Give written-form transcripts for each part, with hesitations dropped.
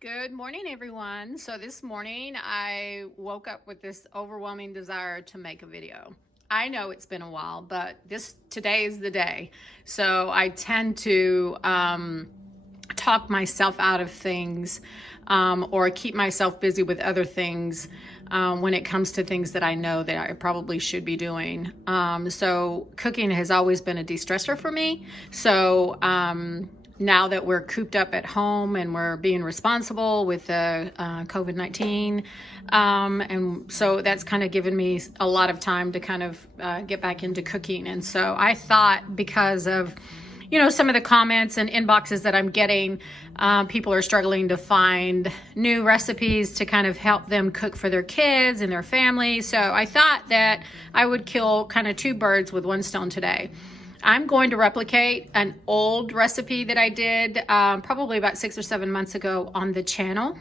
Good morning, everyone. So this morning I woke up with this overwhelming desire to make a video. I know it's been a while, but today is the day. So I tend to talk myself out of things or keep myself busy with other things when it comes to things that I know that I probably should be doing. So cooking has always been a de-stressor for me. So now that we're cooped up at home and we're being responsible with the COVID-19. And so that's kind of given me a lot of time to kind of get back into cooking. And so I thought, because of some of the comments and inboxes that I'm getting, people are struggling to find new recipes to kind of help them cook for their kids and their family. So I thought that I would kill kind of two birds with one stone today. I'm going to replicate an old recipe that I did probably about 6 or 7 months ago on the channel.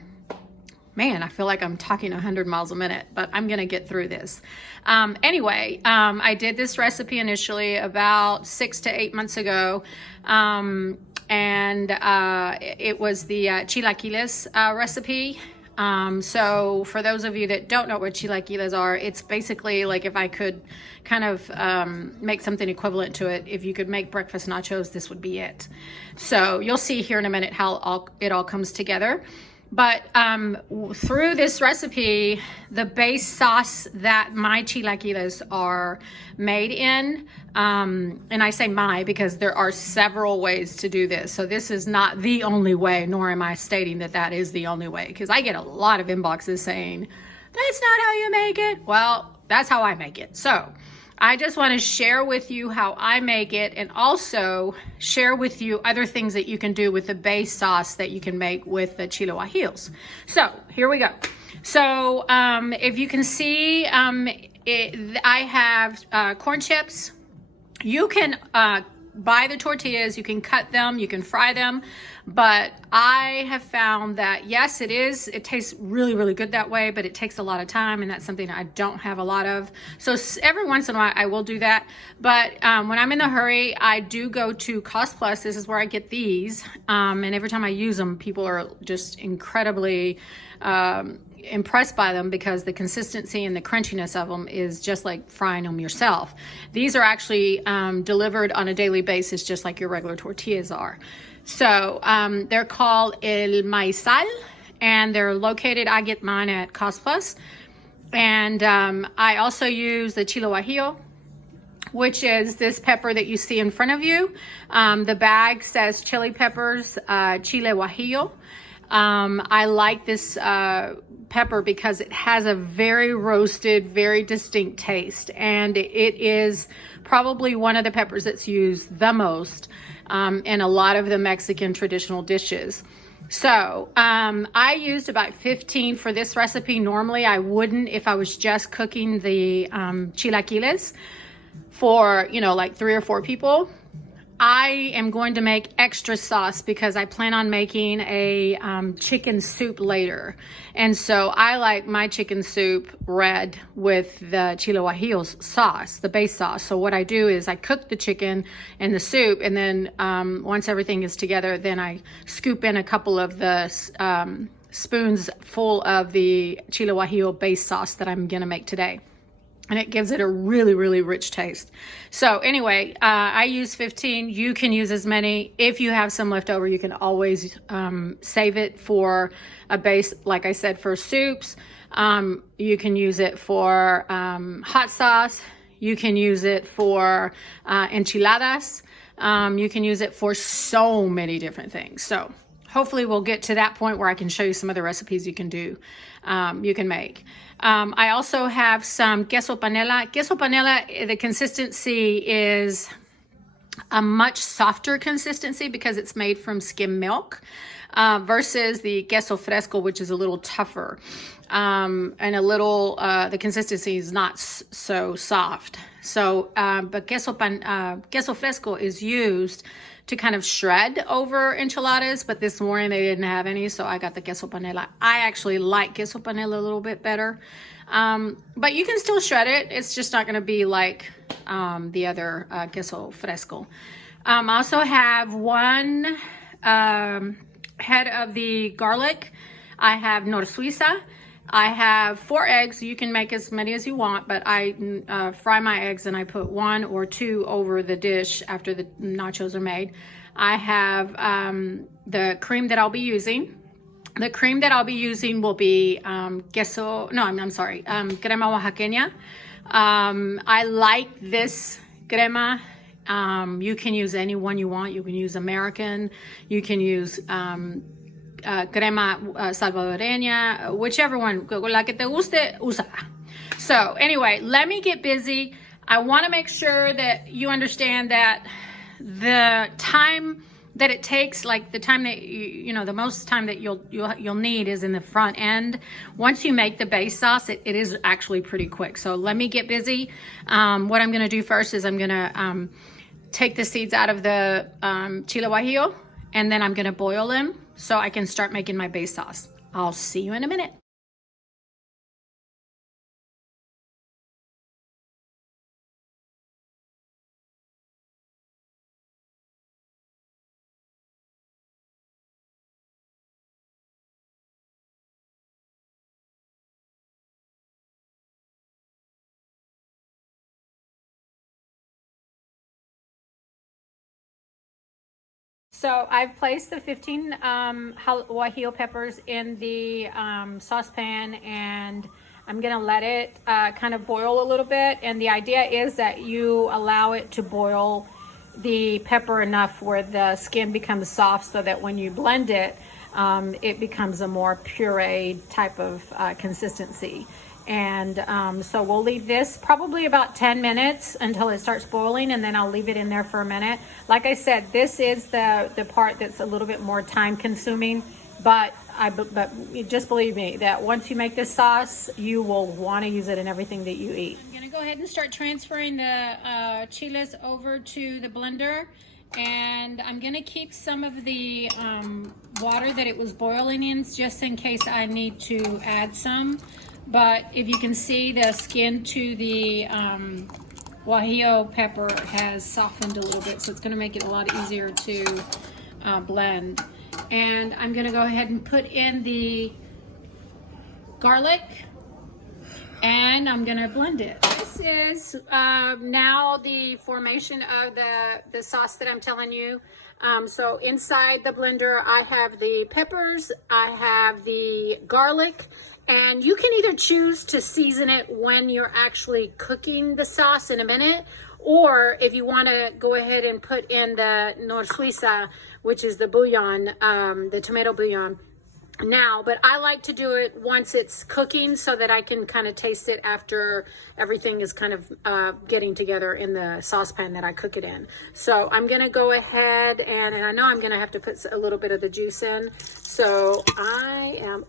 Man, I feel like I'm talking 100 miles a minute, but I'm going to get through this. Anyway, I did this recipe initially about 6 to 8 months ago. And it was the Chilaquiles recipe. So for those of you that don't know what chilaquiles are, it's basically like, if I could kind of make something equivalent to it, if you could make breakfast nachos, this would be it. So you'll see here in a minute how it all comes together. But through this recipe, the base sauce that my chilaquiles are made in, and I say my because there are several ways to do this. So this is not the only way, nor am I stating that that is the only way, because I get a lot of inboxes saying, that's not how you make it. Well, that's how I make it. So I just want to share with you how I make it, and also share with you other things that you can do with the base sauce that you can make with the chilaquiles. So here we go. So if you can see, I have corn chips. You can buy the tortillas, you can cut them, you can fry them, but I have found that yes, it tastes really, really good that way, but it takes a lot of time, and that's something I don't have a lot of. So every once in a while I will do that, but when I'm in a hurry, I do go to Cost Plus. This is where I get these, and every time I use them, people are just incredibly impressed by them, because the consistency and the crunchiness of them is just like frying them yourself. These are actually delivered on a daily basis, just like your regular tortillas are. So they're called El Maizal, and they're located, I get mine at Cost Plus. And I also use the chile guajillo, which is this pepper that you see in front of you. The bag says chili peppers, chile guajillo. I like this pepper because it has a very roasted, very distinct taste, and it is probably one of the peppers that's used the most in a lot of the Mexican traditional dishes. So I used about 15 for this recipe. Normally I wouldn't if I was just cooking the chilaquiles for, like 3 or 4 people. I am going to make extra sauce because I plan on making a chicken soup later. And so I like my chicken soup red with the chile guajillo sauce, the base sauce. So what I do is I cook the chicken and the soup, and then once everything is together, then I scoop in a couple of the spoons full of the chile guajillo base sauce that I'm gonna make today. And it gives it a really, really rich taste. So anyway, I use 15. You can use as many. If you have some left over, you can always save it for a base, like I said, for soups. You can use it for hot sauce. You can use it for enchiladas. You can use it for so many different things. So hopefully we'll get to that point where I can show you some other recipes you can do, you can make. I also have some queso panela. Queso panela, the consistency is a much softer consistency because it's made from skim milk versus the queso fresco, which is a little tougher. And a little, the consistency is not so soft. So, but queso fresco is used to kind of shred over enchiladas, but this morning they didn't have any, so I got the queso panela. I actually like queso panela a little bit better, but you can still shred it. It's just not gonna be like the other queso fresco. I also have one head of the garlic. I have Nor Suiza. I have 4 eggs. You can make as many as you want, but I fry my eggs and I put 1 or 2 over the dish after the nachos are made. I have the cream that I'll be using. The cream that I'll be using will be queso, no, I'm sorry, crema oaxaqueña. I like this crema. You can use any one you want. You can use American. You can use crema salvadoreña, whichever one, la que te guste, úsala. So anyway, let me get busy. I want to make sure that you understand that the time that it takes, like the time that you know, the most time that you'll need is in the front end. Once you make the base sauce, it is actually pretty quick. So let me get busy. What I'm going to do first is I'm going to take the seeds out of the Chilaquiles, and then I'm going to boil them so I can start making my base sauce. I'll see you in a minute. So I've placed the 15 guajillo peppers in the saucepan, and I'm gonna let it kind of boil a little bit. And the idea is that you allow it to boil the pepper enough where the skin becomes soft, so that when you blend it, it becomes a more puree type of consistency. And so we'll leave this probably about 10 minutes until it starts boiling, and then I'll leave it in there for a minute. Like I said, this is the part that's a little bit more time consuming, but just believe me that once you make this sauce, you will want to use it in everything that you eat. I'm gonna go ahead and start transferring the chiles over to the blender, and I'm gonna keep some of the water that it was boiling in just in case I need to add some. But if you can see, the skin to the guajillo pepper has softened a little bit, so it's going to make it a lot easier to blend. And I'm going to go ahead and put in the garlic, and I'm going to blend it. This is now the formation of the sauce that I'm telling you. So inside the blender, I have the peppers, I have the garlic, and you can either choose to season it when you're actually cooking the sauce in a minute, or if you want to go ahead and put in the Nor Suiza, which is the bouillon, the tomato bouillon now. But I like to do it once it's cooking so that I can kind of taste it after everything is kind of getting together in the saucepan that I cook it in. So I'm going to go ahead and I know I'm going to have to put a little bit of the juice in. So I'm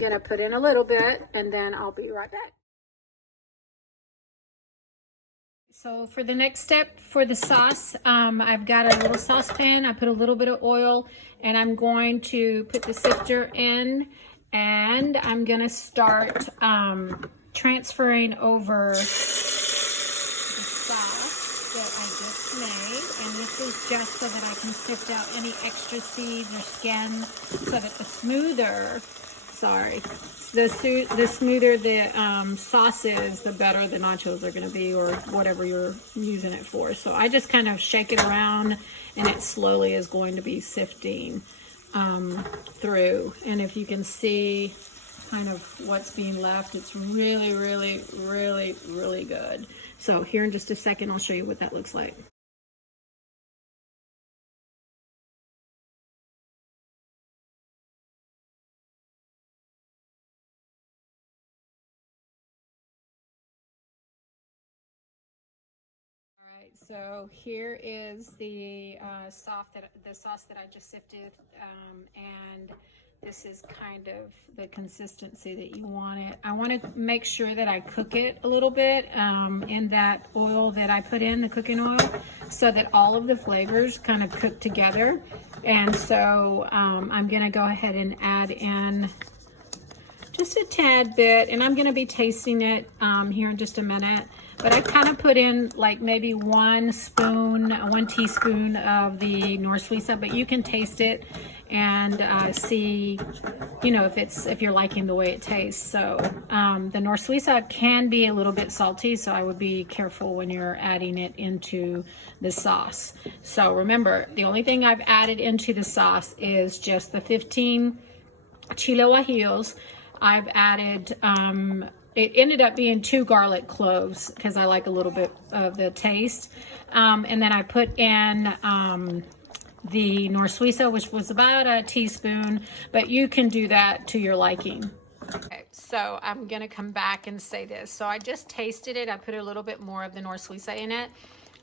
going to put in a little bit, and then I'll be right back. So for the next step for the sauce, I've got a little saucepan. I put a little bit of oil, and I'm going to put the sifter in, and I'm going to start transferring over the sauce that I just made. And this is just so that I can sift out any extra seeds or skin, so that the smoother the sauce is, the better the nachos are going to be, or whatever you're using it for. So I just kind of shake it around, and it slowly is going to be sifting through. And if you can see kind of what's being left, it's really, really, really, really good. So here in just a second, I'll show you what that looks like. So here is the sauce that I just sifted, and this is kind of the consistency that you want it. I want to make sure that I cook it a little bit in that oil that I put in, the cooking oil, so that all of the flavors kind of cook together. And so I'm going to go ahead and add in just a tad bit, and I'm going to be tasting it here in just a minute. But I kind of put in like maybe 1 teaspoon of the Nor Suiza, but you can taste it and see, you know, if you're liking the way it tastes. So the Nor Suiza can be a little bit salty, so I would be careful when you're adding it into the sauce. So remember, the only thing I've added into the sauce is just the 15 Chilaquiles. I've added, it ended up being 2 garlic cloves because I like a little bit of the taste. And then I put in the Nor Suiza, which was about a teaspoon, but you can do that to your liking. Okay, so I'm gonna come back and say this. So I just tasted it. I put a little bit more of the Nor Suiza in it.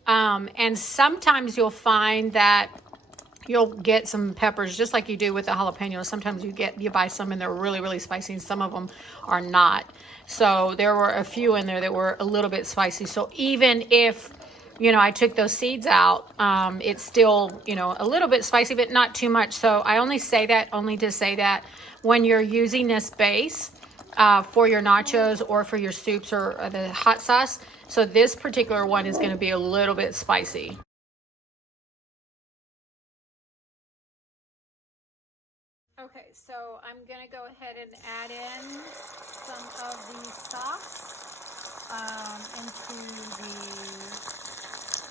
And sometimes you'll find that you'll get some peppers just like you do with the jalapenos. Sometimes you buy some and they're really, really spicy, and some of them are not. So there were a few in there that were a little bit spicy. So even if, you know, I took those seeds out, it's still, you know, a little bit spicy, but not too much. So I only say that only to say that when you're using this base for your nachos or for your soups or the hot sauce, so this particular one is going to be a little bit spicy. Okay, so I'm gonna go ahead and add in some of the sauce into the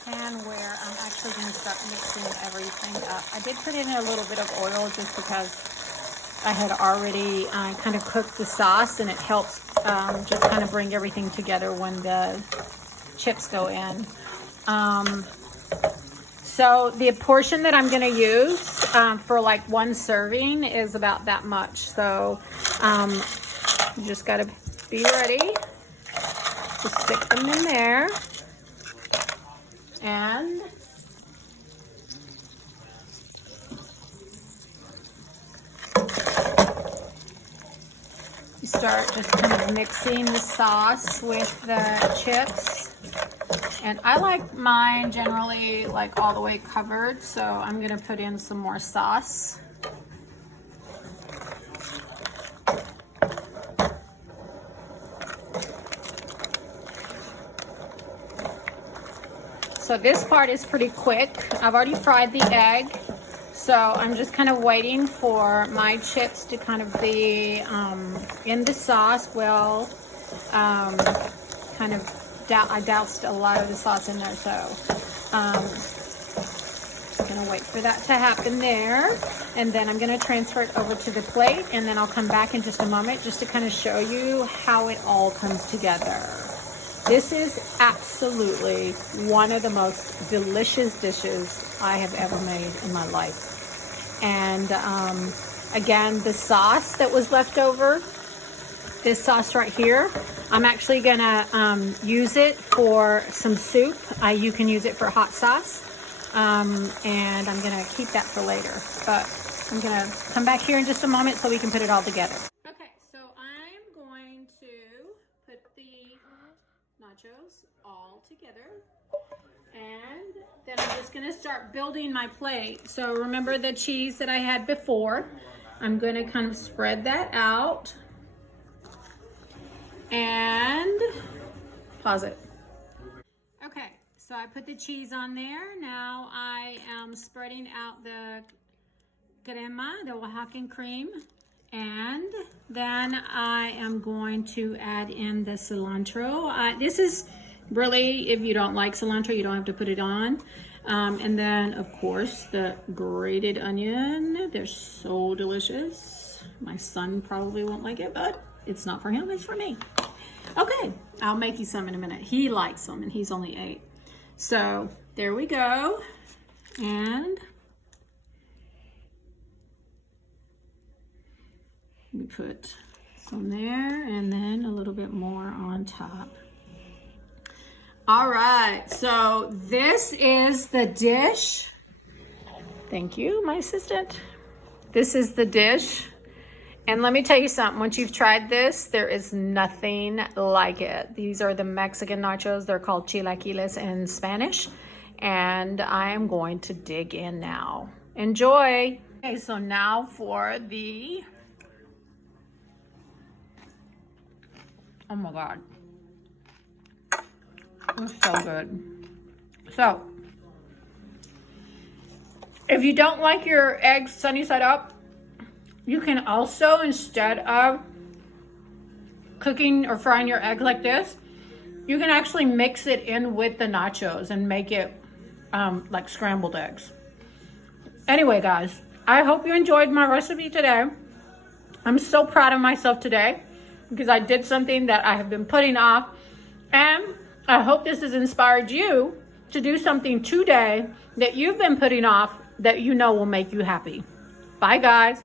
pan where I'm actually gonna start mixing everything up. I did put in a little bit of oil just because I had already kind of cooked the sauce, and it helps just kind of bring everything together when the chips go in. So the portion that I'm going to use for like 1 serving is about that much. So you just got to be ready to stick them in there. And you start just kind of mixing the sauce with the chips. And I like mine generally like all the way covered, so I'm gonna put in some more sauce. So this part is pretty quick. I've already fried the egg, so I'm just kind of waiting for my chips to kind of be in the sauce. Well, kind of I doused a lot of the sauce in there, so just gonna wait for that to happen there, and then I'm gonna transfer it over to the plate, and then I'll come back in just a moment just to kind of show you how it all comes together. This is absolutely one of the most delicious dishes I have ever made in my life. And again, the sauce that was left over, this sauce right here, I'm actually gonna use it for some soup. You can use it for hot sauce, and I'm gonna keep that for later. But I'm gonna come back here in just a moment so we can put it all together. Okay, so I'm going to put the nachos all together, and then I'm just gonna start building my plate. So remember the cheese that I had before. I'm gonna kind of spread that out. And pause it. Okay, so I put the cheese on there. Now I am spreading out the crema, the Oaxacan cream. And then I am going to add in the cilantro. This is really, if you don't like cilantro, you don't have to put it on. And then, of course, the grated onion. They're so delicious. My son probably won't like it, but it's not for him, it's for me. Okay, I'll make you some in a minute. He likes them, and he's only 8. So there we go. And we put some there, and then a little bit more on top. All right, so this is the dish. Thank you, my assistant. This is the dish. And let me tell you something, once you've tried this, there is nothing like it. These are the Mexican nachos. They're called Chilaquiles in Spanish. And I am going to dig in now. Enjoy. Okay, so now for the, oh my God. It's so good. So, If you don't like your eggs sunny side up, you can also, instead of cooking or frying your egg like this, you can actually mix it in with the nachos and make it like scrambled eggs. Anyway, guys, I hope you enjoyed my recipe today. I'm so proud of myself today because I did something that I have been putting off. And I hope this has inspired you to do something today that you've been putting off that you know will make you happy. Bye, guys.